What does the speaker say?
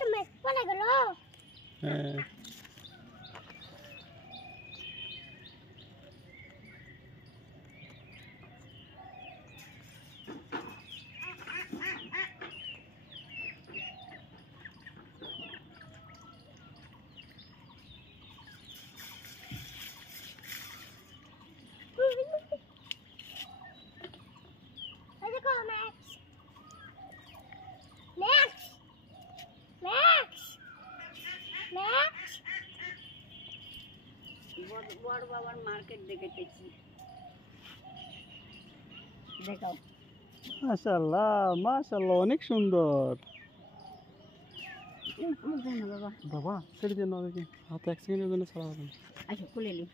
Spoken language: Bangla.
সময় পড়ে গেল। হ্যাঁ এই দেখো ম্যাক্স ম্যাক্স ম্যাক্স ম্যাক্স বড় বাবার মার্কেট দেখেছি। দেখাও। মাশাআল্লাহ মাশাআল্লাহ অনেক সুন্দর। বাবা বাবা ছেড়ে দিন না দেখি হাতে এক সেকেন্ডের জন্য ছাড়া হবে না। আচ্ছা খুলে নি।